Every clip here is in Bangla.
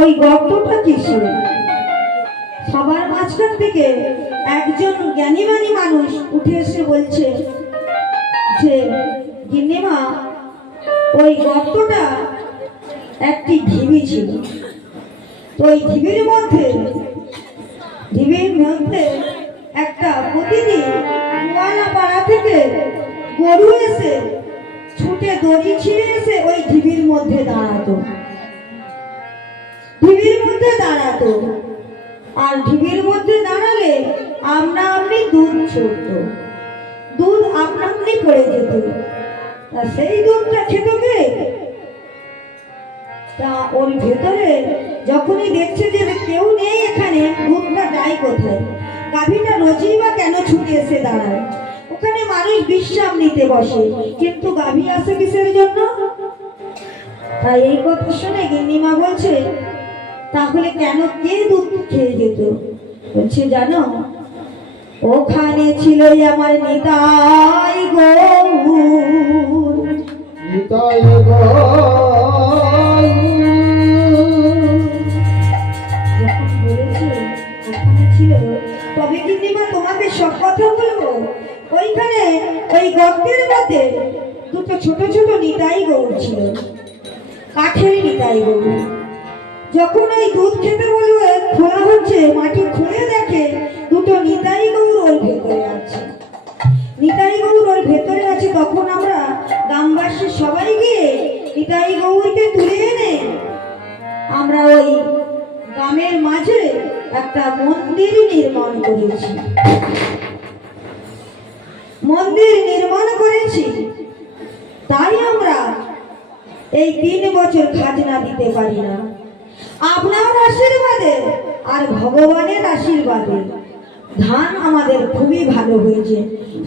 ওই গর্তটা কিসের? সবার মাঝখান থেকে একজন জ্ঞানীমানী মানুষ উঠে এসে বলছে যে গিন্নিমা, ওই গর্তটা একটি ঢিবি ছিল। তো ওই ঢিবির মধ্যে একটা প্রতিদিন গোয়ালা পাড়া থেকে গরু এসে ছুটে দড়ি ছিঁড়ে এসে ওই ঢিবির মধ্যে দাঁড়াতো। আর ঢিবির মধ্যে দাঁড়ালে আপনা আপনি দুধ ছুটত, দুধ আপনা আপনি পড়ে যেত। তা সেই দুধটা খেত কে? তা ওর ভেতরে যখনই দেখছে যে কেউ নেই এখানে, দুধটা যায় কোথায়? গাভীটা রোজই বা কেন ছুটে এসে দাঁড়ায়? ওখানে মানুষ বিশ্রাম নিতে বসে, কিন্তু গাভী আসে কিসের জন্য? তাই এই কথা শুনে গিন্নিমা বলছে, তাহলে কেন কে দুধ খেয়ে যেত? বলছে জানো, ওখানে ছিল আমার নিতাই গৌর। নিতাই গৌর যখন বলেছে ওখানে ছিল, তবে গিন্নিমা তোমাকে সব কথা বলবো। ওইখানে ওই গর্তের মধ্যে দুটো ছোট ছোট নিতাই গৌর ছিল, কাঠের নিতাই গৌর। যখন ওই দুধ খেতে বলবে খোলা হচ্ছে, মাটি খুঁড়ে দেখে দুটো নিতাই গৌর ওর ভেতরে আছে। নিতাই গৌর ওর ভেতরে আছে। তখন আমরা গ্রামবাসী সবাই গিয়ে নিতাই গৌরকে তুলে এনে আমরা ওই গ্রামের মাঝে একটা মন্দির নির্মাণ করেছি। তাই আমরা এই 3 বছর খাজনা দিতে পারি না। আপনার আশীর্বাদে আর ভগবানের আশীর্বাদে ধান আমাদের খুবই ভালো হয়েছে,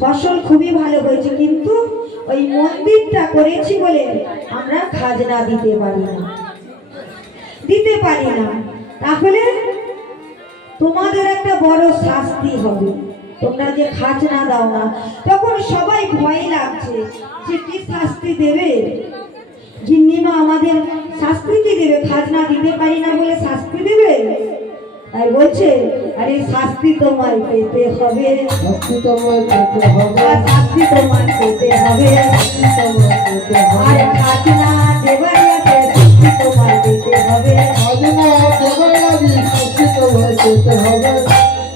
ফসল খুবই ভালো হয়েছে, কিন্তু ওই মন্দিরটা করেছি বলে আমরা খাজনা দিতে পারি না। তাহলে তোমাদের একটা বড় শাস্তি হবে। তোমরা যে খাজনা দাও না, তখন সবাই ভয় লাগছে যে কি শাস্তি দেবে। গিন্নিমা আমাদের শাস্তি কি দেবে? খাজনা দিতে পারি না বলে শাস্তি দেবে? তাই বলছে, আরে শাস্তি তোমায় পেতে হবে, শাস্তি তোমায় পেতে হবে, শাস্তি তোমায় পেতে হবে, আর খাজনা দেবার আগে শাস্তি তোমায় পেতে হবে, খাজনা দেবার আগে শাস্তি তোমায় পেতে হবে।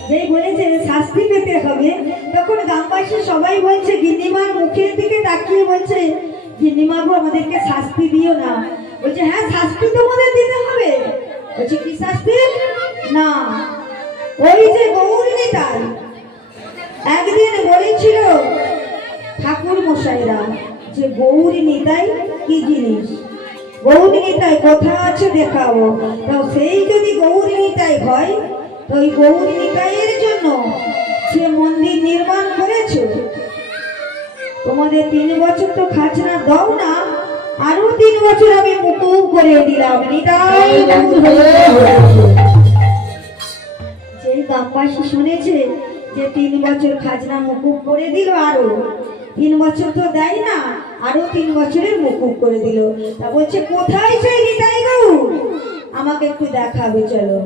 যেই বলেছে শাস্তি পেতে হবে, তখন গ্রামবাসী সবাই বলছে, গিন্নিমার মুখের দিকে তাকিয়ে বলছে, গিন্নিমা গো, আমাদেরকে শাস্তি দিও না। বলছে, হ্যাঁ শাস্তি তোমাদের দিতে হবে। বলছে, কি শাস্তি? না, ওই যে গৌর নিতাই একদিন বলেছিল ঠাকুর মশাইরা যে গৌর নিতাই কি জিনিস, গৌর নিতাই কোথা আছে দেখাবো। তো সেই যদি গৌর নিতাই হয়, তো ওই গৌর নিতাইয়ের জন্য সে মন্দির নির্মাণ করেছে। তোমাদের 3 বছর তো খাজনা দাও না, আরো 3 বছর আমি মুকুব করে দিলাম। নিতাই সেই গ্রামবাসী শুনেছে যে 3 বছর খাজনা মুকুব করে দিল, আরো 3 বছর তো দেয় না, আরো 3 বছরের মুকুব করে দিল। তা বলছে, কোথায় সেই নিতাই গৌর? আমাকে একটু দেখাবে, চলো।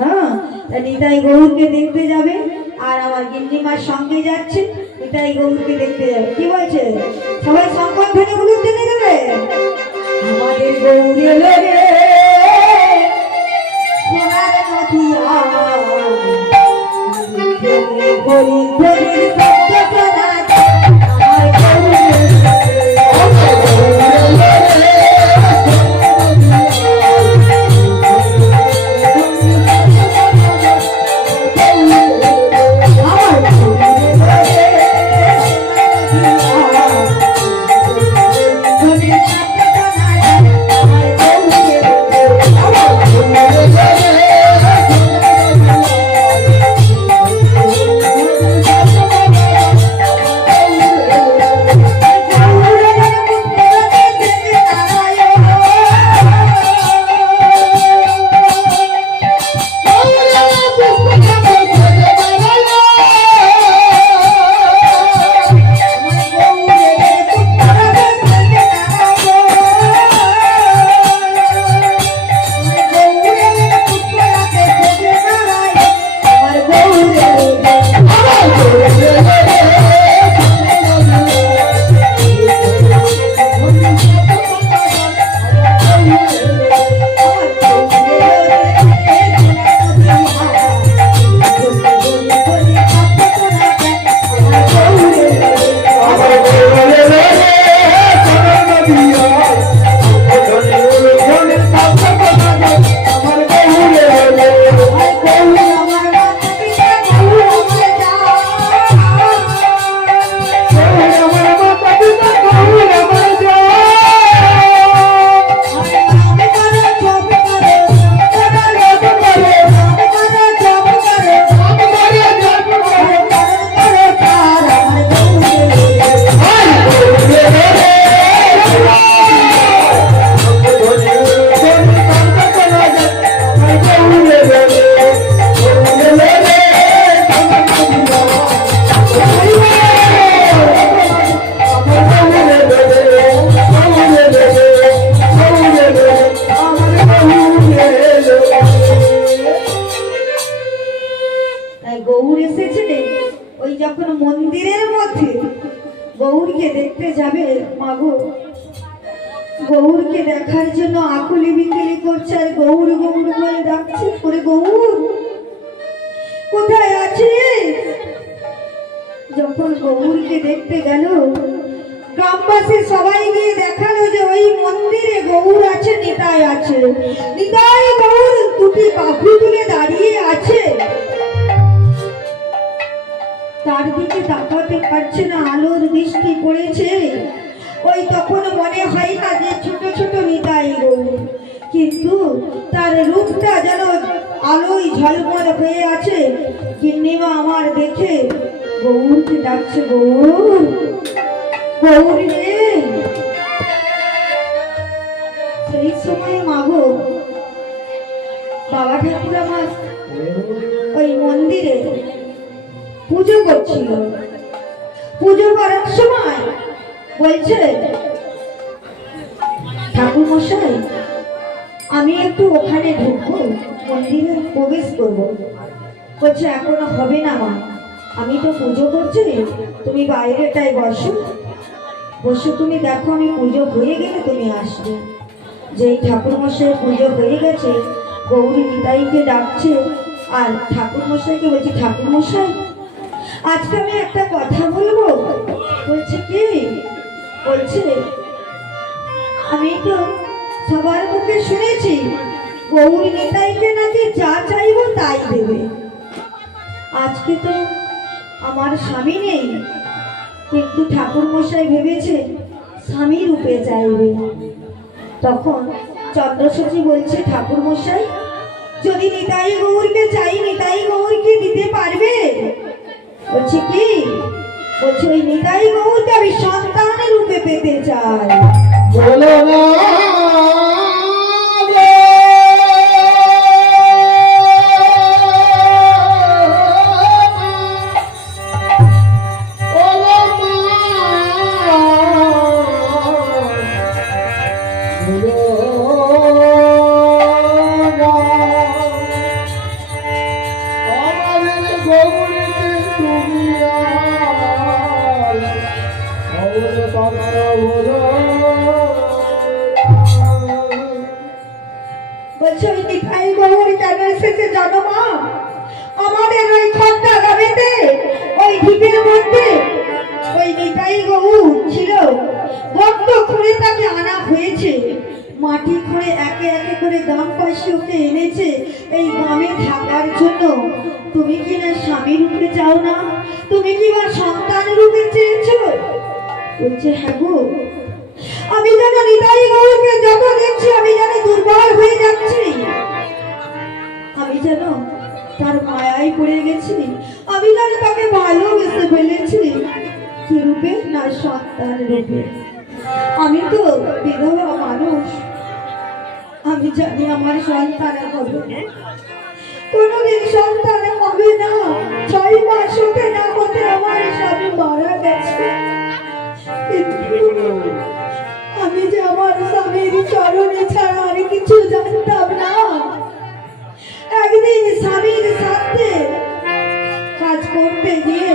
হ্যাঁ, তা নিতাই গৌরকে দেখতে যাবে, আর আমার গিন্নিমার সঙ্গে যাচ্ছে, নিতাই গৌরকে দেখতে যাবে। কি বলছে? সবাই সংকল্পনে গুলো টেনে দেবে, আমাদের গৌর এলো রে সোনার নদিয়া, হরি হরি সত্য সোনা, আমার গৌর জন্য আকুলি বিকুলি করছে আর গৌর গৌর বলে ডাকছে, করে গৌর কোথায় আছিস? যখন গৌরকে দেখতে গেল, গ্রামবাসী সবাই গিয়ে দেখালো যে ওই মন্দিরে গৌর আছে, নিতাই আছে। নিতাই গৌর দুটি বাহু তুলে দাঁড়িয়ে আছে, তার দিকে তাকাতে পারছে না, আলোর দৃষ্টি পড়েছে। ওই তখন মনে হয় না যে ছোট ছোট নিতাই গৌর, কিন্তু তার রূপটা যেন আলোয় ঝলমল হয়ে আছে। গিন্নিমা আমার দেখে গৌরকে ডাকছে, গৌর গৌর রে। সেই সময় মাগো বাবা ঠাকুর আমার ওই মন্দিরে পুজো করছিল। পুজো করার সময় বলছে, ঠাকুর মশাই আমি একটু ওখানে ঢুকবো, মন্দিরে প্রবেশ করবো। বলছে এখনো হবে না মা, আমি তো পুজো করছি, তুমি বাইরেটাই বসো, বসে তুমি দেখো, আমি পুজো হয়ে গেলে তুমি আসবে। যেই ঠাকুর মশাই পুজো হয়ে গেছে, গৌরী নিতাইকে ডাকছে আর ঠাকুর মশাইকে বলছে, ঠাকুর মশাই আজকে আমি একটা কথা বলবো। বলছে কি? বলছে আমি তো সবার মুখে শুনেছি গৌরী নিতাইকে নাকি যা চাইবো তাই দেবে। আজকে তো আমার স্বামী নেই, কিন্তু ঠাকুর মশাই ভেবেছে স্বামী রূপে চাইবে। তখন চন্দ্রসচী বলছে, ঠাকুর মশাই যদি নিতাই গৌরকে চাই, নিতাই গৌরকে দিতে পারবে? বলছে কি? বলছে ওই নিতাই গৌরকে আমি সন্তানের রূপে পেতে চাই। বলো না বলছে ওই নিতাই গৌর কেন এসেছে জানো মা? আমাদের ওই খদ্দা গ্রামেতে ওই ঢিপের মধ্যে ওই নিতাই গৌর ছিল, গর্ত খুঁড়ে তাকে আনা হয়েছে। মাটি খুঁড়ে একে একে করে গ্রামবাসী ওকে এনেছে এই গ্রামে থাকার জন্য। তুমি কি না স্বামী রূপে চাও না? তুমি কি বা সন্তান রূপে চেয়েছো? বলছে হ্যাঁ গো, আমি যেন নিতাই গৌরকে যত দেখছি আমি যেন দুর্বল হয়ে যাচ্ছি, আমি যেন তার মায়ায় পড়ে গেছি, আমি যেন তাকে ভালোবেসে ফেলেছি। কি রূপে? না সন্তান রূপে। আমি তো বিধবা মানুষ, আমি জানি আমার সন্তান হবে, কোনোদিন সন্তান হবে না। 6 মাস হতে না হতে আমার স্বামী মারা গেছে, কিন্তু আমি যে আমার স্বামীর চরণে ছাড়া আর কিছু জানতাম না। একদিন স্বামীর সাথে কাজ করতে গিয়ে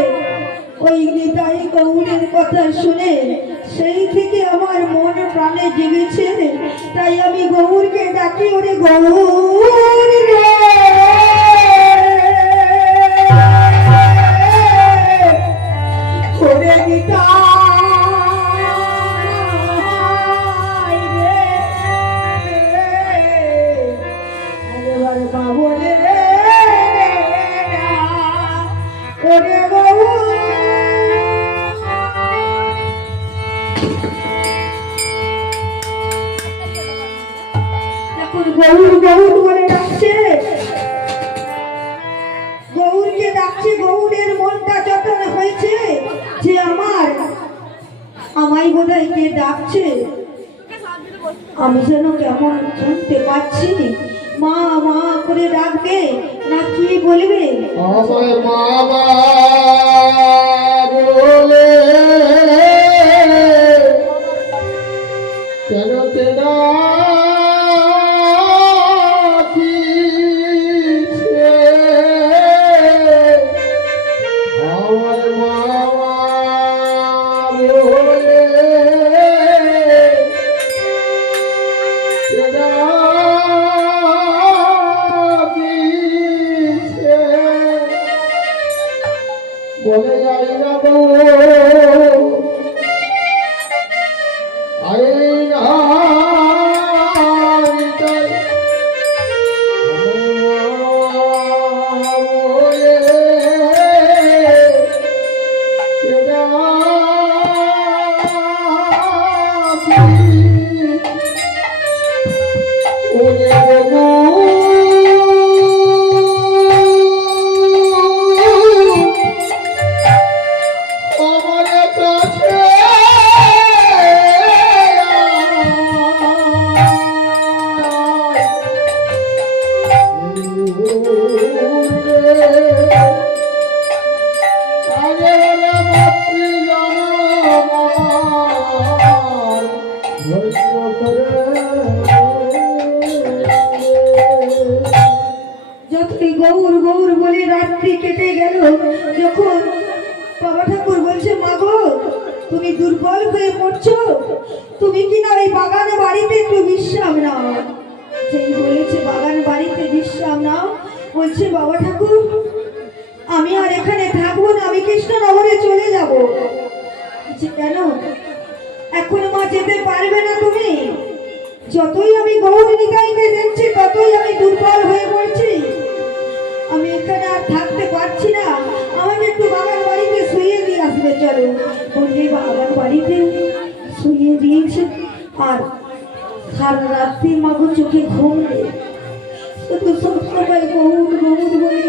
ওই নিতাই গৌরের কথা শুনে সেই থেকে আমার মন প্রাণে জেগেছে। তাই আমি গৌরকে ডাকি, ওরে গৌর রে, ওরে নিতাই রে, এবার বাবলে রে, ওরে গৌর। গৌর গৌর বলে ডাকছে, গৌরকে ডাকছে। গৌরের মনটা যতন হয়েছে যে আমায় বোধহয় কে ডাকছে, আমি যেন কেমন শুনতে পাচ্ছি। মা মা করে ডাকবে না কি বলবে? আমায় বাবা বলে কেন তেরা কেনা দিছে বলে যাই না গো আইনা যতই গৌর গৌর বলে রাত্রি কেটে গেল, যখন বাবা ঠাকুর বলছে মা গো তুমি দুর্বল হয়ে পড়ছো, তুমি কিনা ওই বাগানে বাড়িতে একটু বিশ্রাম নাও। যেই বলেছে বাগান বাড়িতে বিশ্রাম নাও, বলছে বাবা ঠাকুর আমি আর এখানে থাকবো না, আমি কৃষ্ণনগরে চলে যাব। বলছে কেন? এখন মা যেতে পারবে না তুমি, যতই আমি গৌর নিতাইকে দেখছি ততই আমি দুর্বল হয়ে পড়ছি, আমি এখানে আর থাকতে পারছি না, আমাকে একটু বাগান বাড়িতে শুয়ে দিয়ে আসবে চলো। বললে বাগান বাড়িতে শুয়ে দিয়েছে, আর সারা রাত্রি মাগো চোখে ঘুম নেই, শুধু সবসময় গৌর গৌর বলে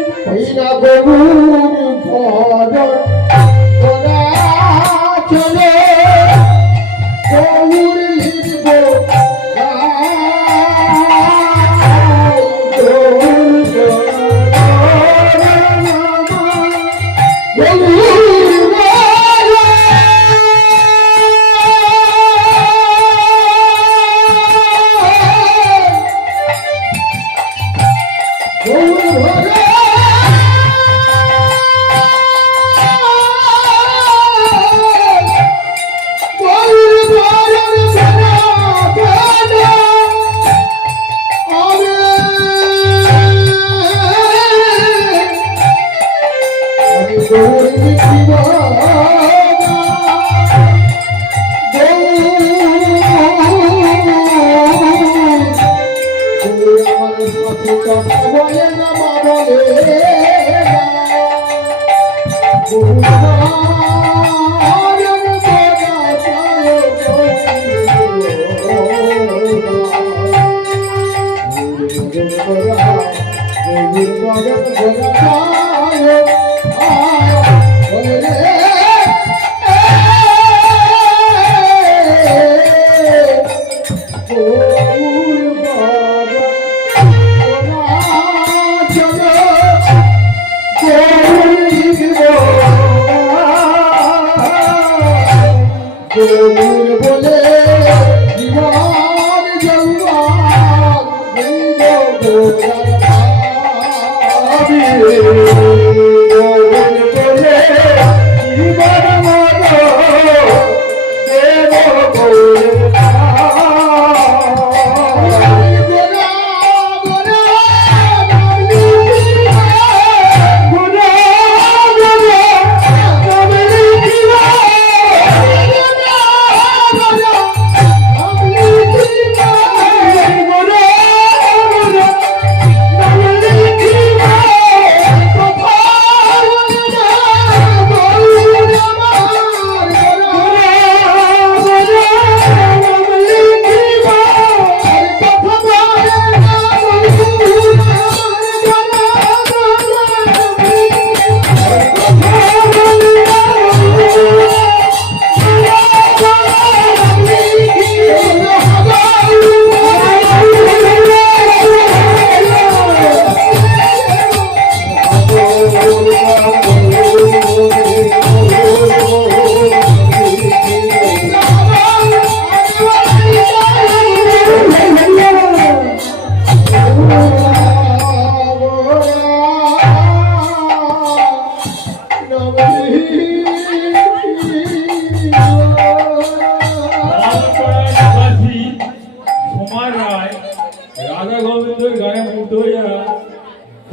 রাধা গোবিন্দের গায়ে মুগ্ধ হইয়া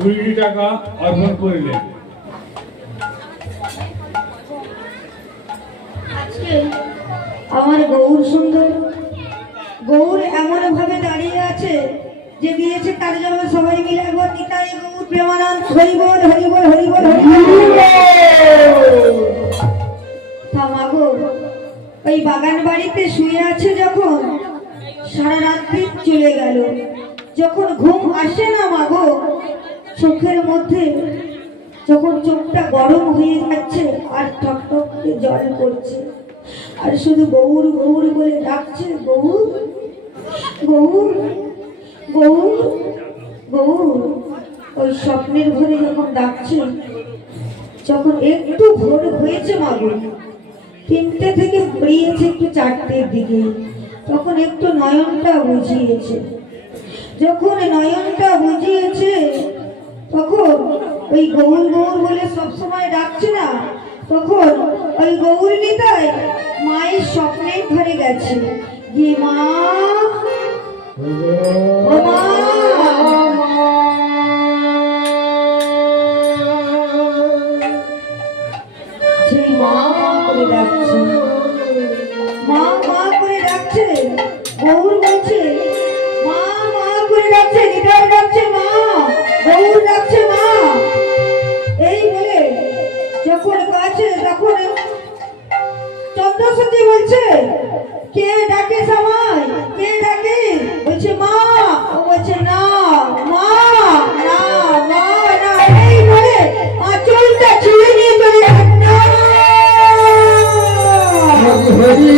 20 টাকা অর্পণ করিলেন। আজকে আমার গৌর সুন্দর, গৌর এমন ভাবে দাঁড়িয়ে আছে যে দিয়েছে তার জন্য সবাই মিলে একবার নিতাই গৌর প্রেমানন্দ হরি বল হরি বল হরি বল হরি বল। তা মাগো ওই বাগান বাড়িতে শুয়ে আছে যখন, সারা রাত্রি চলে গেল, যখন ঘুম আসে না মাগো, চোখের মধ্যে যখন চোখটা গরম হয়ে যাচ্ছে আর টক টক করে জল পড়ছে, আর শুধু গৌর গৌর বলে ডাকছে, গৌর গৌর গৌর গৌর। ওই স্বপ্নের ঘরে যখন ডাকছে, যখন একটু ভোর হয়েছে মাগো, 3টে থেকে ঘুরিয়েছে একটু 4টের দিকে, তখন একটু নয়নটা বুঝিয়েছে। যখন নয়নটা বুঝিয়েছে তখন ওই গৌর গৌর বলে সবসময় ডাকছে না, তখন ওই গৌর নিতাই মায়ের স্বপ্নের ঘরে গেছে, গিয়ে মা ও মা, সেই মা মা করে ডাকছে, মা মা করে ডাকছে। গৌর বলছে মা মা করে ডাকছে, নিতাই ডাকছে মা, গৌর ডাকছে মা। এই বলে যখন কাছে তখন চন্দ্রসতী বলছে, কে ডাকে সবাই, কে ডাকে? বলছে মা। ও বলছে না মা, না মা না। এই বলে আঁচলটা ছিঁড়ে নিয়ে চলে গেল। না হরি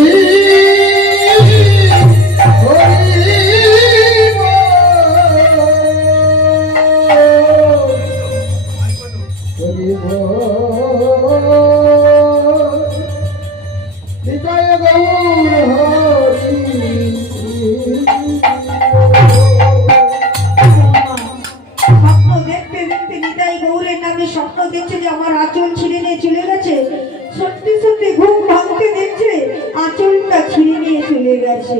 স্বপ্ন দেখতে দেখতে নিতাই গৌরের নামে স্বপ্ন দেখছে যে আমার আঁচল ছিঁড়ে নিয়ে চলে গেছে। সত্যি সত্যি ঘুম ভাঙতে দেখছে আঁচলটা ছিঁড়ে নিয়ে চলে গেছে।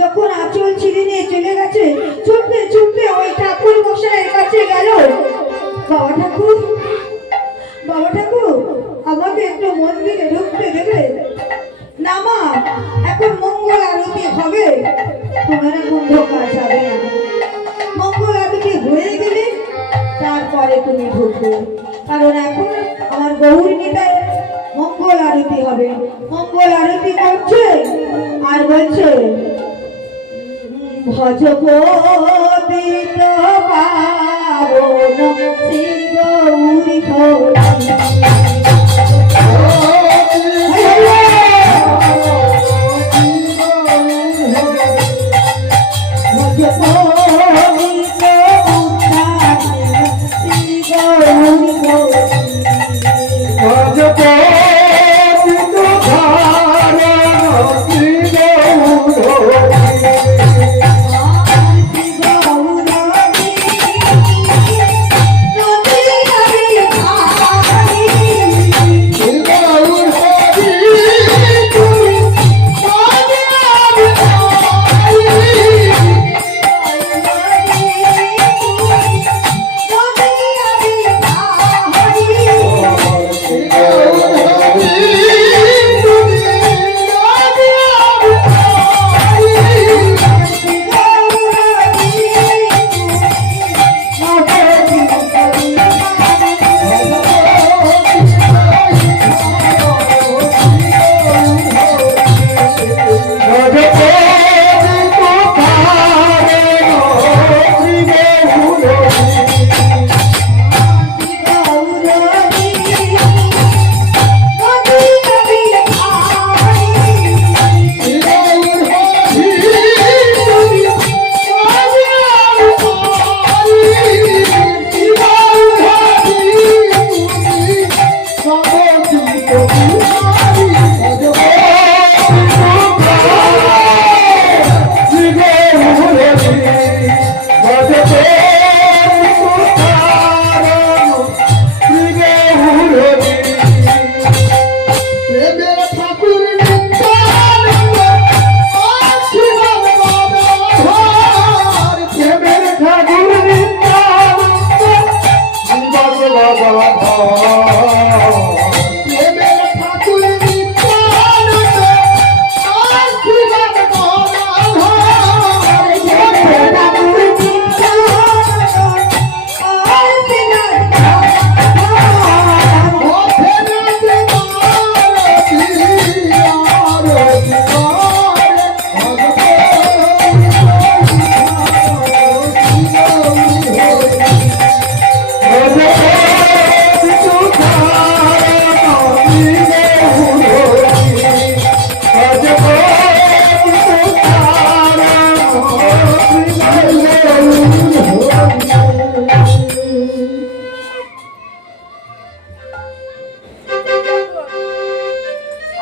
যখন আঁচল ছিঁড়ে নিয়ে চলে গেছে, ছুটতে ছুটতে ওই ঠাকুর মশাইয়ের কাছে গেল। বাবা ঠাকুর, বাবা ঠাকুর, আমাকে একটু মন্দিরে ঢুকতে দেবে? না মা, এখন মঙ্গল আরতি হবে, তোমার এখন ঢোকা যাবে না। মঙ্গল আরতি হয়ে গেলে তারপরে তুমি ঢুকবে, কারণ এখন আমার গৌর নিতাই মঙ্গল আরতি হবে। মঙ্গল আরতি করছে আর বলছে, ভজ পতিত পাবন শ্রী গৌরী হরি।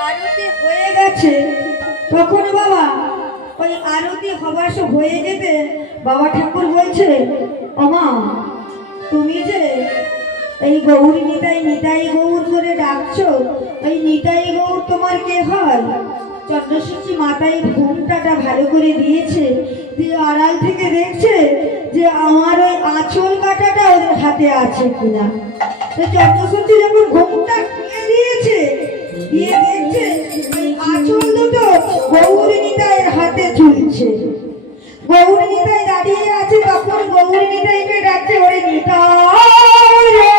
আরতি হয়ে গেছে তখন বাবা ওই আরতি হবার হয়ে যেতে বাবা ঠাকুর বলছে, ওমা তুমি যে এই গৌর নিতাই নিতাই গৌর করে ডাকছো, ওই নিতাই গৌর তোমার কে হয়? চন্দ্রসূচি মাতাই ঘুমটাটা ভালো করে দিয়েছে, দিয়ে আড়াল থেকে দেখছে যে আমার ওই আঁচল কাটাটা ওদের হাতে আছে কিনা। তো চন্দ্রসূচি যখন ঘুমটা খুলে দিয়েছে, দিয়ে দেখছে ওই আঁচল দুটো গৌর নিতাইয়ের হাতে ঝুলছে। গৌর নিতাই দাঁড়িয়ে আছে, তখন গৌর নিতাইকে ডাকছে, ওরে নিতাই রে,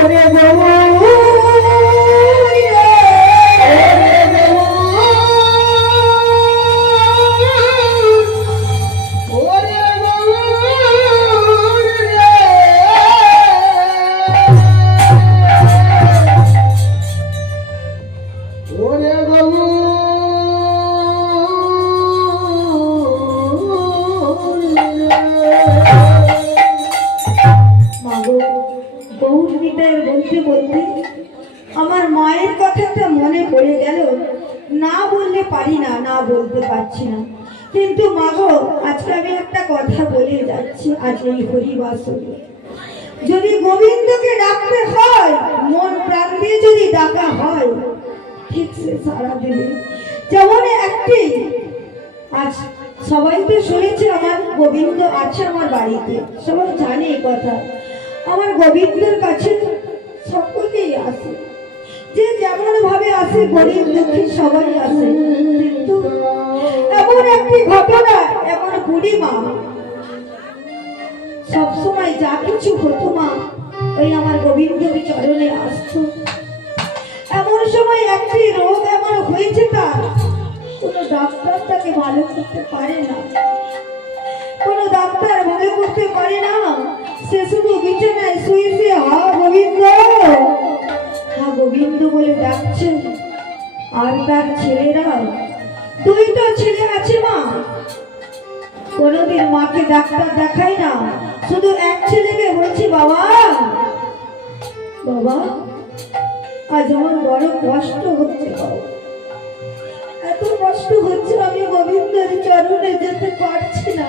ওরে গৌর রে, ওরে গৌর রে, ওরে গৌর মাগো গৌর নিতাইয়ের বলতে বলতে আমার মায়ের কথাটা মনে পড়ে গেল। না বললে পারি না, না বলতে পারছি না, কিন্তু মাগো আজকে আমি একটা কথা বলে যাচ্ছি। আজ এই হরিবাসরে যদি গোবিন্দকে ডাকতে হয়, মন প্রাণ দিয়ে যদি ডাকা হয়, ঠিক সে সারা দেবে। যেমন একটি আজ সবাই তো শুনেছে আমার গোবিন্দ আছে আমার বাড়িতে, সবাই জানে এই কথা। আমার গোবিন্দের কাছে সকলেই আসে, যে যেমন ভাবে আসে, গরিব দুঃখী সবাই আসে। কিন্তু এমন একটি ঘটনা, এমন বুড়ি মা সবসময় যা কিছু হতো মা ওই আমার গোবিন্দের চরণে আসতো। এমন সময় একটি রোগ এমন হয়েছে, তার কোনো ডাক্তার তাকে ভালো করতে পারে না, কোনো ডাক্তার ভালো করতে পারে না। সে শুধু বিছানায় শুয়ে শুয়ে হা গোবিন্দ, হা গোবিন্দ বলে ডাকছে। আর তার ছেলেরা, দুইটা ছেলে আছে মা, কোনোদিন মাকে ডাক্তার দেখায় না, শুধু এক ছেলেকে বলছি, বাবা বাবা আজ আমার বড় কষ্ট হচ্ছে, বাবা এত কষ্ট হচ্ছে, আমি গোবিন্দের চরণে যেতে পারছি না।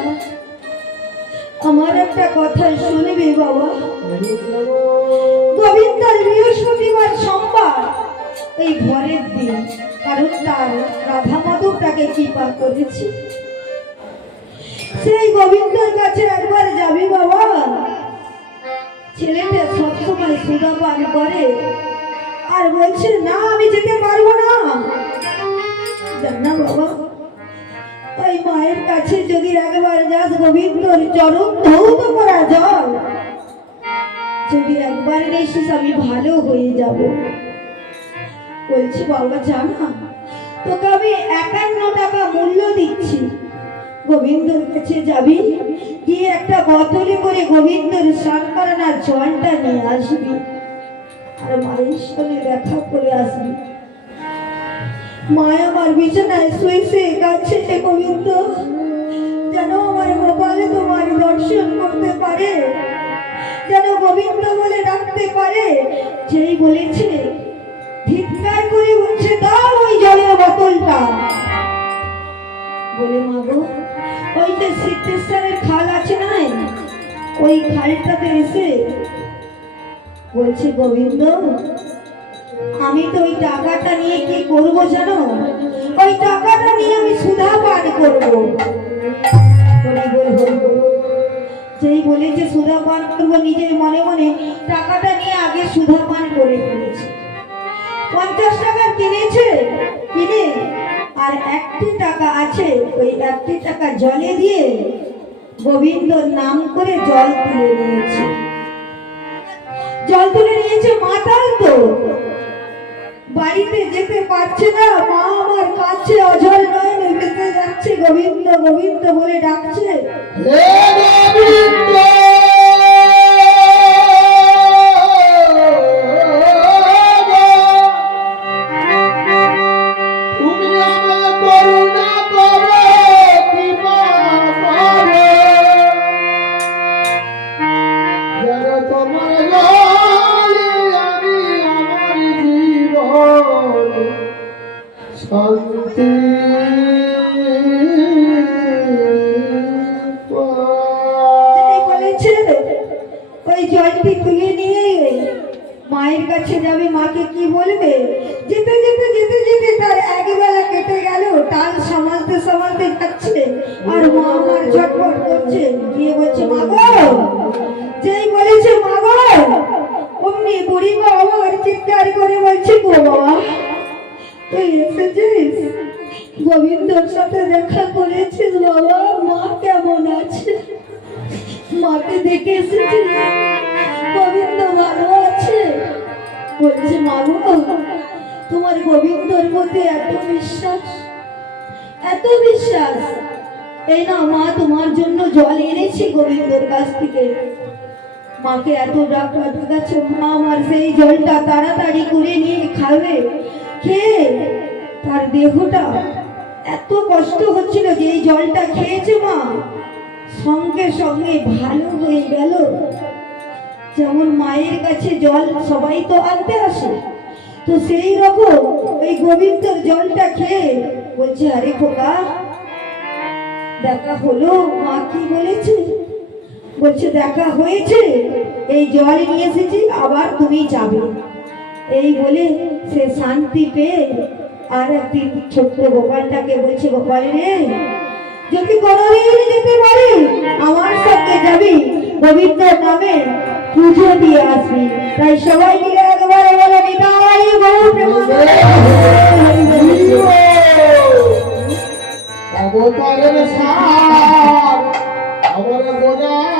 আমার একটা কথা শুনবি বাবা? গোবিন্দের বৃহস্পতিবার সোমবার এই ঘরের দিন, কারণ তার রাধা মাধব তাকে কৃপা করেছে। সেই গোবিন্দের কাছে একবার যাবি বাবা। ছেলেটা সবসময় সুদা পান করে আর বলছে, না আমি যেতে পারবো না। জানা বাবা, ওই মায়ের কাছে যদি একবার যাস, গোবিন্দর চরণ ধৌত করা জল যদি একবার এসিস, আমি ভালো হয়ে যাব। বলছি, বাবা জানা, তোকে আমি 51 টাকা মূল্য দিচ্ছি, গোবিন্দর কাছে যাবি, গিয়ে একটা বোতলে করে গোবিন্দর স্নান করানোর জলটা নিয়ে আসবি, আর মায়ের সঙ্গে দেখা করে আসবি। মা আমার বিছানায় শুয়ে শুয়ে কাছে, গোবিন্দ যেন আমার গোপালে তোমার দর্শন করতে পারে, যেন গোবিন্দ বলে ডাকতে পারে। যেই বলেছে, ধিক্কার করে বলছে, দাও ওই জলের বোতলটা। বলে, মাগো ওই যে সিদ্ধেশ্বরের খাল আছে না, ওই খালটাতে এসে বলছে, গোবিন্দ আমি তো ওই টাকাটা নিয়ে কি করবো জানো? ওই টাকাটা নিয়ে আমি সুধা পান করবো। যেই বলেছে সুধা পান করবো, নিজের মনে মনে টাকাটা নিয়ে আগে সুধা পান করে ফেলেছে। 50 টাকা কিনেছে, কিনে আর 1টি টাকা আছে, ওই 1টি টাকা জলে দিয়ে গোবিন্দর নাম করে জল তুলে নিয়েছে। জল তুলে নিয়েছে, মাতাল তো বাড়িতে যেতে পারছে না। মা আমার কাছে অঝর নয় বেঁচে যাচ্ছে, গোবিন্দ গোবিন্দ বলে ডাকছে। হে গোবিন্দ, তুমি আমার এই বলেছে ওই জলটি তুলে নিয়ে মায়ের কাছে যাবে, মাকে কি বলবে? যেতে যেতে যেতে যেতে তার একবেলা কেটে গেল, টাল সামালতে সামালতে যাচ্ছে আর মা আমার ঝটপট করছে, গিয়ে বলছে মা গো, যেই বলেছে মা গো, অমনি বুড়ি মা আমার চিৎকার করে বলছে গো বাবা তুই এসেছিস, গোবিন্দর সাথে দেখা করেছিস বাবা, মা কেমন আছে? মাকে দেখে এসেছিস, গোবিন্দ ভালো আছে? বলছে মা গো, তোমার গোবিন্দর প্রতি এত বিশ্বাস, এত বিশ্বাস, এই না মা তোমার জন্য জল এনেছি গোবিন্দর কাছ থেকে। মাকে এত ডাকাচ্ছে, মা আমার সেই জলটা তাড়াতাড়ি করে নিয়ে খাবে, খেয়ে তার দেহটা এত কষ্ট হচ্ছিল যে এই জলটা খেয়েছে মা সঙ্গে সঙ্গে ভালো হয়ে গেল। যেমন মায়ের কাছে জল সবাই তো আনতে আসে, তো সেই রকম এই গোবিন্দর জলটা খেয়ে বলছে আরে খোকা দেখা হলো, মা কি বলেছে? বলছে দেখা হয়েছে, এই জল নিয়ে এসেছি, আবার তুমি যাবে। এই বলে সে শান্তি পেয়ে আর একটি ছোট্ট গোপালটাকে বলছে গোপাল রে, যদি কোনোদিন যেতে পারি আমার সঙ্গে যাবি, গোবিন্দর নামে পুজো দিয়ে আসবি। তাই সবাই মিলে একবারে বলে নিতাই গৌর প্রেমানন্দে। অবতারের সার আমার গোড়ায়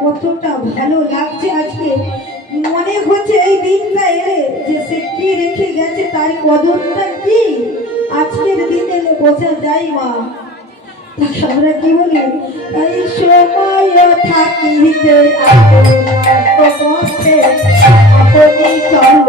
কতটা ভালো লাগছে আজকে, মনে হচ্ছে এই দিনটা এলে যে সে কি রেখে গেছে তার কদরটা কি আজকের দিন এলে বোঝা যায় মা। আমরা কি বলি, এই সময় থাকিতে আপনি চলো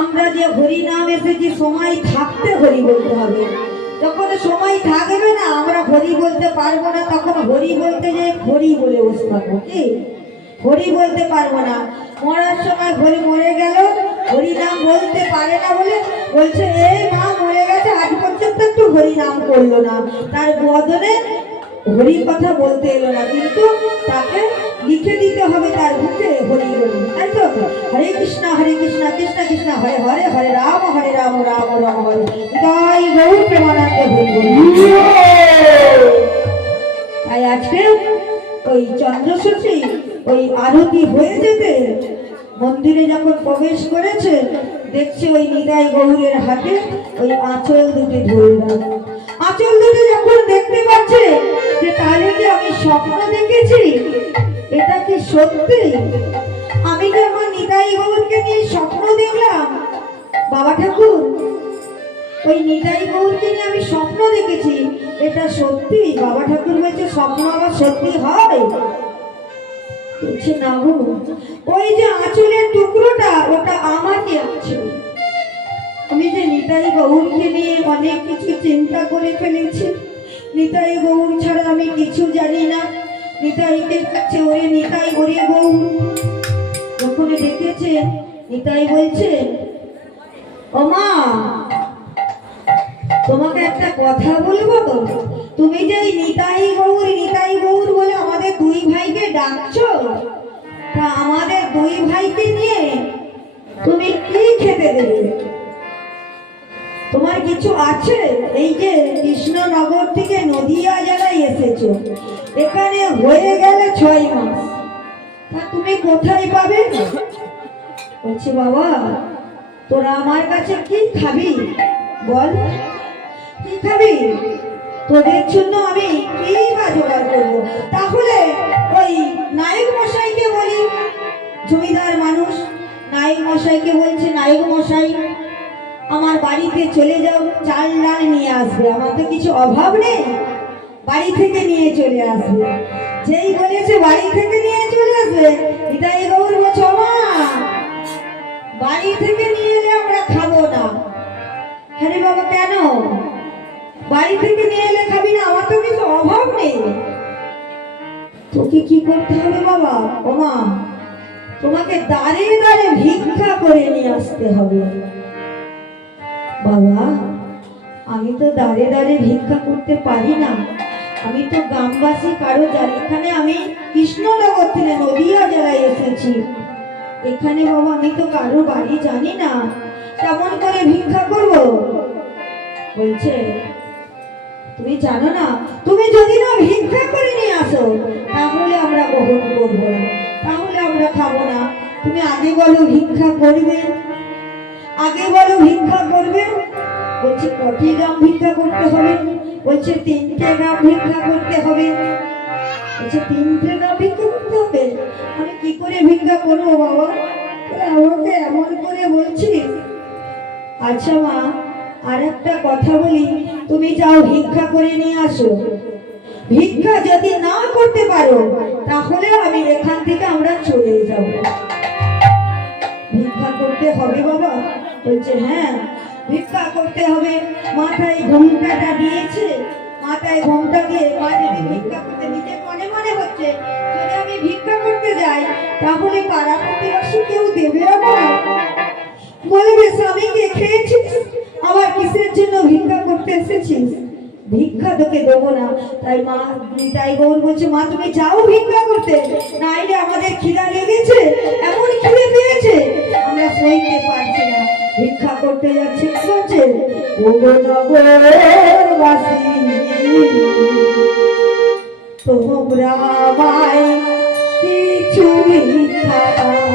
আমরা যে হরি নাম এসেছি সময় থাকতে হরি বলতে হবে। যখন সময় থাকবে না আমরা হরি বলতে পারবো না, তখন হরি বলতে যে হরি বলে বসে থাকবো, কি হরি বলতে পারবো না। মরার সময় হরি মরে গেল, হরি নাম বলতে পারে না বলে বলছে এই মা মরে গেছে, আজ পর্যন্ত একটু হরি নাম করলো না, তার বদলে হরি কথা বলতে এলো না, কিন্তু তাকে লিখে দিতে হবে তার বুকে হরি হরি, তাই তো? হরে কৃষ্ণ কৃষ্ণ কৃষ্ণ হরে হরে, হরে রাম রাম রাম হরে, তাই গৌর প্রেমানন্দে হরি বলি। তাই আজকে ওই চন্দ্রশচী ওই আরতি হয়ে যেতে মন্দিরে যখন প্রবেশ করেছে দেখছে ওই নিতাই গৌরের হাতে ওই আঁচল দুটি ধরে। আঁচল দুটি যখন দেখতে পাচ্ছে যে তাহলে কি আমি স্বপ্ন দেখেছি, এটা কি সত্যি? আমি যে আমার নিতাই গৌরকে নিয়ে স্বপ্ন দেখলাম, বাবা ঠাকুর ওই নিতাই গৌরকে নিয়ে আমি স্বপ্ন দেখেছি, এটা সত্যি? বাবা ঠাকুর বলছে স্বপ্ন আবার সত্যি হয়? বলছে না গো, ওই যে আঁচলের টুকরোটা ওটা আমাকে আছে। আমি যে নিতাই গৌরকে নিয়ে অনেক কিছু চিন্তা করে ফেলেছি, নিতাই গৌর ছাড়া আমি কিছু জানি না। নিতাইকে কাছে ওরে নিতাই ওরে গৌর যখন দেখেছে, নিতাই বলছে ও মা তোমাকে একটা কথা বলবো, তুমি যে নিতাই গৌর বলে আমাদের দুই ভাইকে ডাকছো, তা আমাদের দুই ভাইকে নিয়ে তুমি কি খেতে দেবে? তোমার কিছু আছে? এই যে কৃষ্ণনগর থেকে নদিয়া জেলায় এসেছো, এখানে হয়ে গেলে 6 মাস, তা তুমি কোথায় পাবে? বলছে বাবা তোরা আমার কাছে কি খাবি বল, কি খাবি? তোদের জন্য আমি কি বা জোগাড় করবো? তাহলে ওই নায়ক মশাইকে বলি, জমিদার মানুষ, নায়ক মশাইকে বলছে নায়ক মশাই আমার বাড়িতে চলে যাও, চাল ডাল নিয়ে আসবে, আমার তো কিছু অভাব নেই, বাড়ি থেকে নিয়ে চলে আসবে। যেই বলেছে বাড়ি থেকে নিয়ে চলে আসবে, নিতাই গৌর বলছে মা বাড়ি থেকে নিয়ে এলে আমরা খাবো না। আরে বাবা কেন বাড়ি থেকে নিয়ে এলে খাবি না? আমার তো কিছু অভাব নেই। তোকে কি করতে হবে বাবা? ও মা তোমাকে দাঁড়ে দাঁড়ে ভিক্ষা করে নিয়ে আসতে হবে। বাবা আমি তো দাঁড়ে দাঁড়ে ভিক্ষা করতে পারি না, আমি তো গ্রামবাসী কারো জানি, এখানে আমি কৃষ্ণনগর থেকে নদিয়া জেলায় এসেছি, এখানে বাবা আমি তো কারো বাড়ি জানি না, কেমন করে ভিক্ষা করব? বলছে তুমি জানো না, তুমি যদি না ভিক্ষা করে নিয়ে আসো তাহলে আমরা গ্রহণ করবো না, তাহলে আমরা খাবো না। তুমি আগে বলো ভিক্ষা করবে, আগে বলো ভিক্ষা করবে। বলছে কটি গ্রাম ভিক্ষা করতে হবে? বলছে 3টে গ্রাম ভিক্ষা করতে হবে। বলছে 3টে গ্রাম ভিক্ষা করতে হবে? আমি কি করে ভিক্ষা করবো বাবা? আমাকে এমন করে বলছিস? আচ্ছা মা আর একটা কথা বলি, তুমি যাও ভিক্ষা করে নিয়ে আসো, ভিক্ষা যদি না করতে পারো তাহলে আমি এখান থেকে আমরা চলে যাব। ভিক্ষা করতে হবে বাবা? বলছে হ্যাঁ ভিক্ষা করতে হবে। মাথায় ঘোমটাটা দিয়েছে, মাথায় ঘোমটা দিয়ে মা যদি ভিক্ষা করতে, নিজে মনে মনে হচ্ছে যদি আমি ভিক্ষা করতে যাই তাহলে পাড়া প্রতিবেশী কেউ দেবে আমার, বলবে স্বামীকে খেয়েছিস আবার কিসের জন্য ভিক্ষা করতে এসেছিস, ভিক্ষা তোকে দেবো না। তাই মা নিতাই গৌর বলছে মা তুমি যাও ভিক্ষা করতে, নাইলে আমাদের খিদা লেগেছে, এমন খিদে পেয়েছে আমরা সইতে পারছি না, ভিক্ষা করতে যাচ্ছে। বলছে ওগো নগরবাসী তোমরা আমায় কিছু ভিক্ষা দাও।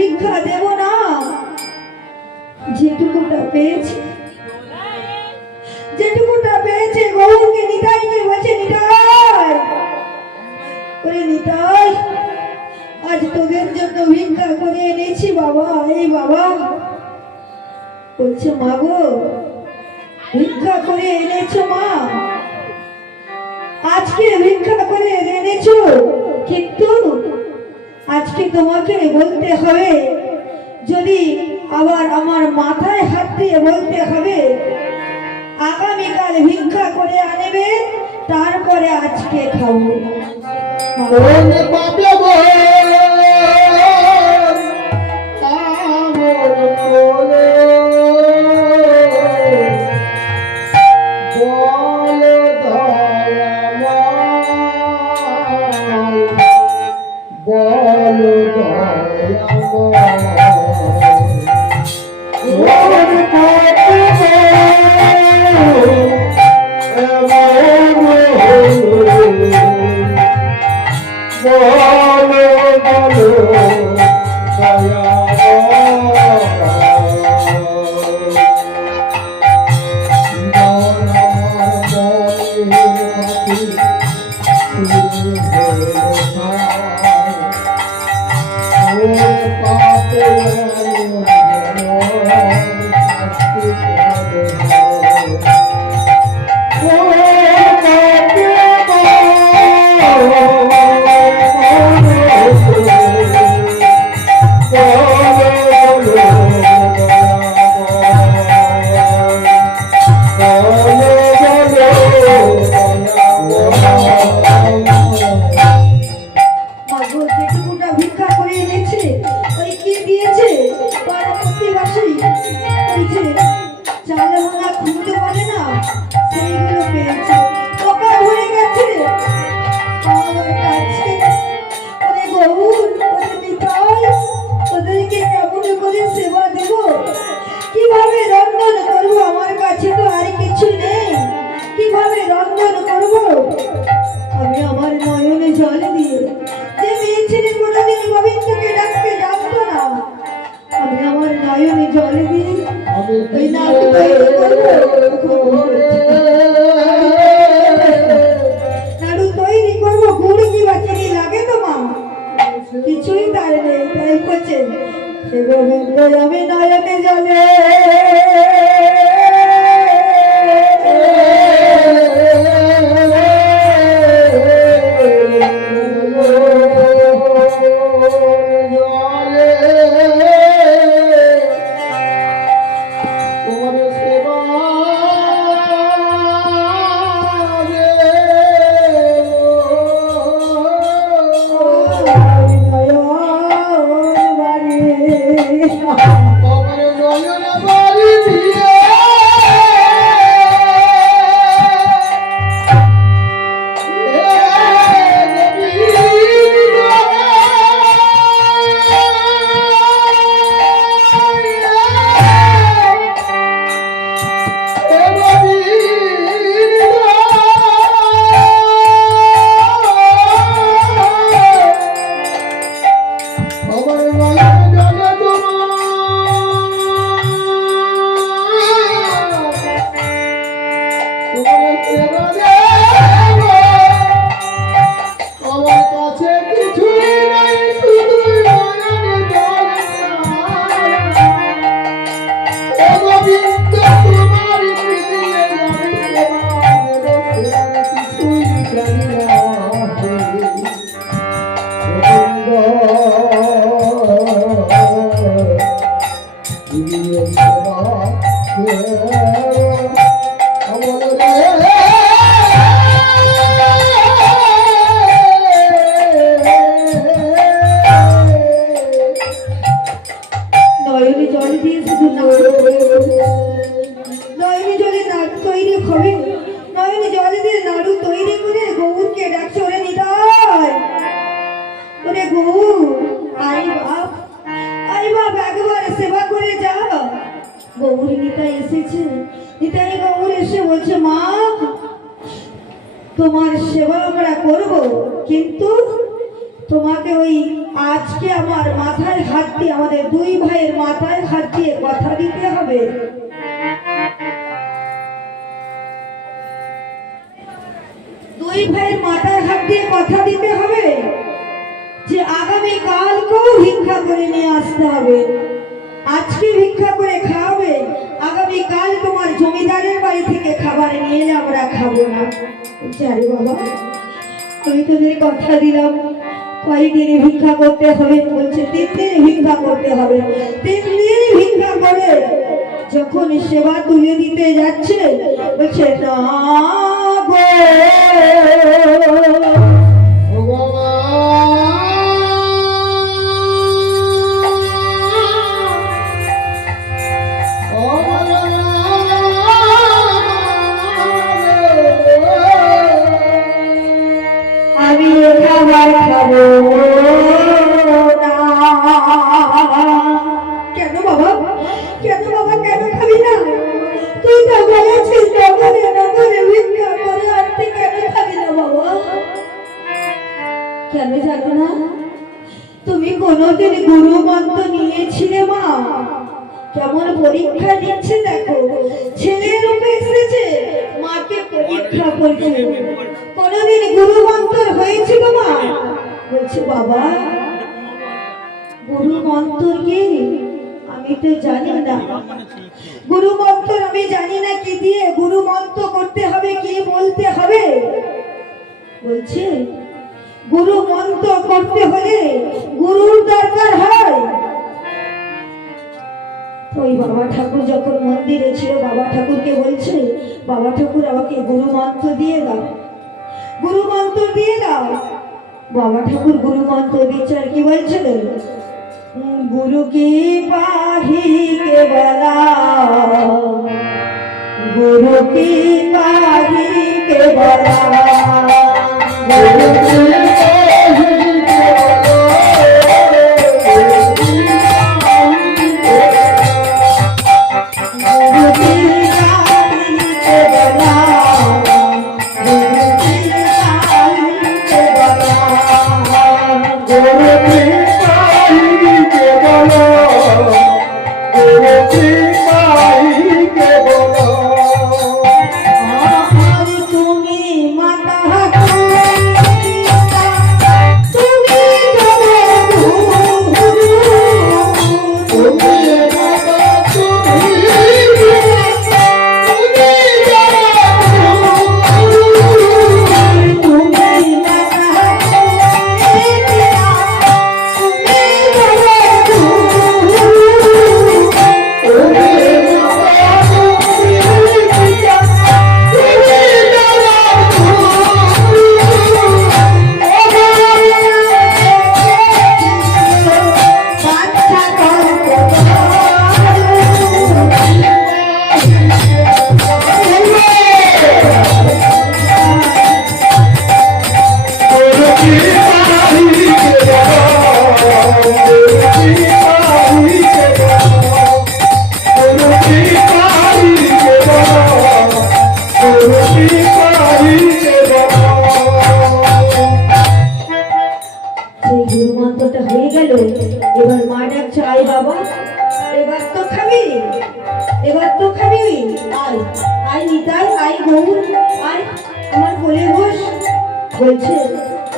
ভিক্ষা দেব না, যেটুকুটা পেয়েছি গৌরকে নিতাইকে বলছে, নিতাই ওরে নিতাই, আজ তোদের জন্য ভিক্ষা করে এনেছি বাবা। এই বাবা বলছে, মা গো ভিক্ষা করে এনেছো মা, আজকে ভিক্ষা করে এনেছো, কিন্তু আজকে তোমাকে বলতে হবে, যদি আবার আমার মাথায় হাত দিয়ে বলতে হবে আগামীকাল ভিক্ষা করে আনবে, তারপরে আজকে খাবো। ওরে বাবা গো আমার বলে বলে দয়াময়, বলে কিছুই তার নেই, তাই করছে গোবিন্দ আমি নয়নে জলে তোমার সেবা আমরা করব, কিন্তু তোমাকে ওই আজকে আমার মাথায় হাত দিয়ে, আমাদের দুই ভাইয়ের মাথায় হাত দিয়ে কথা দিতে হবে। দুই ভাইয়ের মাথায় হাত দিয়ে কথা দিতে হবে যে আগামী কালকেও ভিক্ষা করে নিয়ে আসতে হবে। আজকে ভিক্ষা করে খাওয়াবে, আগামী কাল তোমার জমিদারের বাড়ি থেকে খাবার নিয়ে এলে আমরা খাবো না। আরে বাবা, আমি তোদের কথা দিলাম কয়দিনে ভিক্ষা করতে হবে? বলছে 3 দিন ভিক্ষা করতে হবে। 3 দিন ভিক্ষা করে যখন সেবা তুলে দিতে যাচ্ছে বলছে না গো, আমি খাবার খাবো না। কেন বাবা, কেন বাবা, কেন খাবি না? তুই তো বলেছিস নগরে নগরে ভিক্ষা করে আনতে, কেন খাবি না বাবা? কেন জানো না? তুমি কোনোদিন গুরু মন্ত্র নিয়েছিলে মা? কেমন পরীক্ষা দিচ্ছে দেখো, ছেলের রূপে এসেছে, মাকে পরীক্ষা করছে। কোনোদিন গুরু মন্ত্র হয়েছিল মা? বলছে বাবা গুরু মন্ত্র কি আমি তো জানি না, গুরু মন্ত্র আমি জানি না কি দিয়ে গুরু মন্ত্র করতে হবে, কি বলতে হবে। বলছে গুরু মন্ত্র করতে হলে গুরুর দরকার হয়। ওই বাবা ঠাকুর যখন মন্দিরে ছিল, বাবা ঠাকুরকে বলছে বাবা ঠাকুর আমাকে গুরু মন্ত্র দিয়ে দাও, গুরু মন্ত্র দিয়ে দাও। বাবা ঠাকুর গুরু মন্ত্র দিচ্ছে, আর কি বলছিল? গুরু কি পাহি কে বলা, গুরু কি পাহি কে বলা, গুরু কি এবার মা ডাকছে, আয় বাবা এবার তো খাবি, এবার তো খাবি, আয় আয় নিতাই, আয় গৌর, আয় আমার কোলে বস। বলছে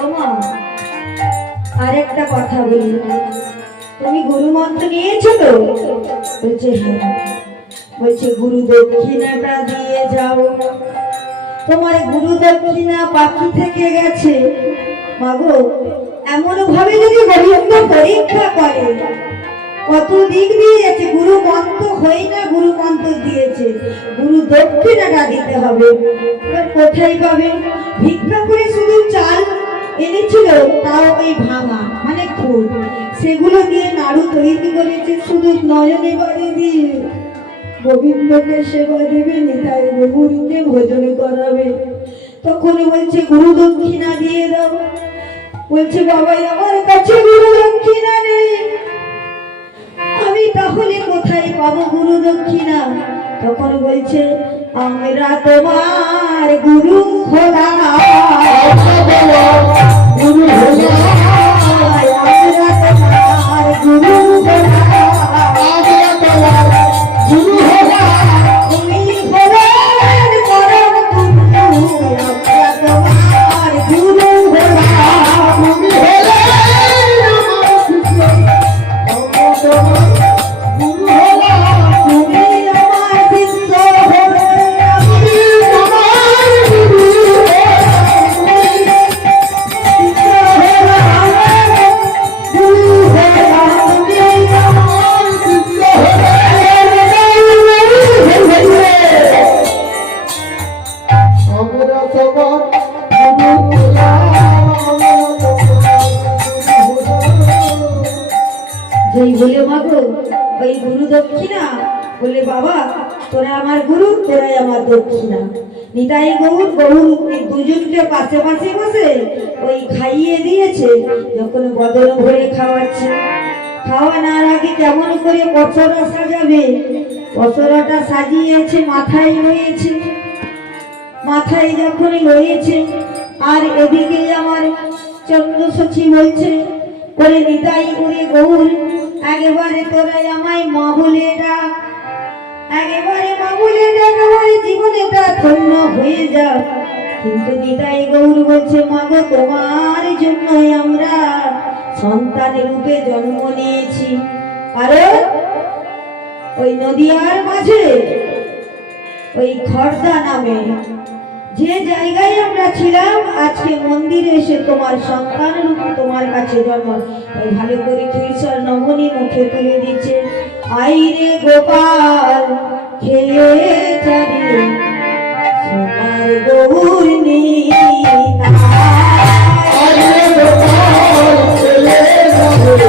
ও মা আর একটা কথা বলি, তুমি গুরু মন্ত্র নিয়েছো তো? বলছে হ্যাঁ। বলছে গুরু দক্ষিণাটা দিয়ে যাও, তোমার গুরু দক্ষিণা বাকি থেকে গেছে। মাগো এমন ভাবে যদি গোবিন্দ পরীক্ষা করে, কত দিক দিয়ে যাচ্ছে, গুরু মন্ত্র হয় না, গুরু মন্ত্র দিয়েছে, গুরু দক্ষিণাটা দিতে হবে। এবার কোথায় পাবে? ভিক্ষা করে শুধু চাল এনেছিল, তাও ওই ভাঙা মানে খুদ, সেগুলো দিয়ে নাড়ু তৈরি করেছে, শুধু নয়নে বাড়ি দিয়ে গোবিন্দকে সেবা দেবে, নিতাই গুরুকে ভোজন করাবে। তখন বলছে গুরু দক্ষিণা দিয়ে দাও। বলছে বাবা আমার কাছে গুরু দক্ষিণা নেই, আমি তাহলে কোথায় পাবো গুরু দক্ষিণা? তখন বলছে আমরা তোমার গুরু খোলা, গুরু খোলা গো ওই গুরু দক্ষিণা? বলে বাবা তোরা আমার গুরু, তোরাই আমার দক্ষিণা। নিতাই গৌর গৌর দুজনকে পাশে পাশে বসে ওই খাইয়ে দিয়েছে। যখন বদন ভরে খাওয়াচ্ছে, খাওয়ানোর আগে কেমন করে পছরা সাজাবে, পছরাটা সাজিয়েছে, মাথায় রয়েছে। মাথায় যখন রয়েছে আর এদিকে আমার চন্দ্রশচী বলছে করে নিতাই করে গৌর একেবারে তোরাই আমায় মা বলে ডাক, একেবারে মা বলে ডাক, আমার জীবনেটা ধন্য হয়ে যাক। কিন্তু নিতাই গৌর বলছে মা গো তোমার জন্যই আমরা সন্তান রূপে জন্ম নিয়েছি। কারণ ওই নদিয়ার মাঝে ওই খর্দা নামে যে জায়গায় আমরা ছিলাম, আজকে মন্দিরে এসে তোমার সন্তান রূপ তোমার কাছে জন্ম। তাই ভালো করে ক্ষীরসর নমনী মুখে তুলে দিচ্ছে। আইরে গোপাল খেয়ে যাবি সোনার গৌর নিতা। আরে গোপাল ছেলে যাবে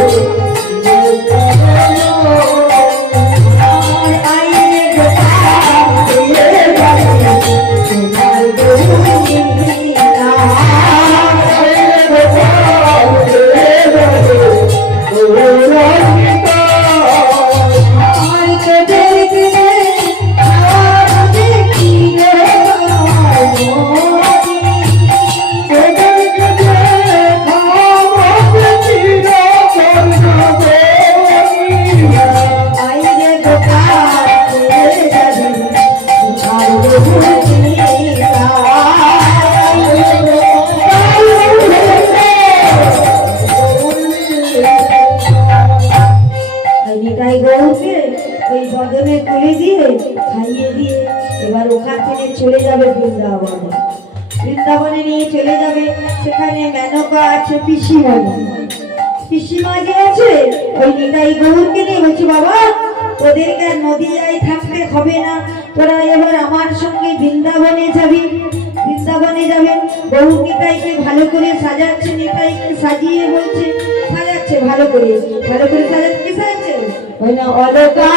আর আইরে গোপাল খেয়ে যাবি সোনার গৌর নিতা। আর কে দেখবে আর দেখিলে আইরে গোপাল খেয়ে যাবি সোনার গৌর নিতা। নিতাই গৌরকে ওই বদনে তুলে দিয়ে খাইয়ে দিয়ে এবার ওখান থেকে চলে যাবে বৃন্দাবনে। বৃন্দাবনে নিয়ে চলে যাবে। সেখানে মেনকা আছে, পিসিমণি, পিসিমা যে আছে ওই নিতাই গৌরকে নিয়ে বলছি বাবা তোদেরকে আর নদিয়ায় থাকতে হবে না, তোরা এবার আমার সঙ্গে বৃন্দাবনে যাবি। বৃন্দাবনে যাবেন। গৌর নিতাইকে ভালো করে সাজাচ্ছে, নিতাইকে সাজিয়ে বলছে সাজাচ্ছে ভালো করে, ভালো করে সাজাচ্ছে। কি সাজাচ্ছে? ওই না অলকা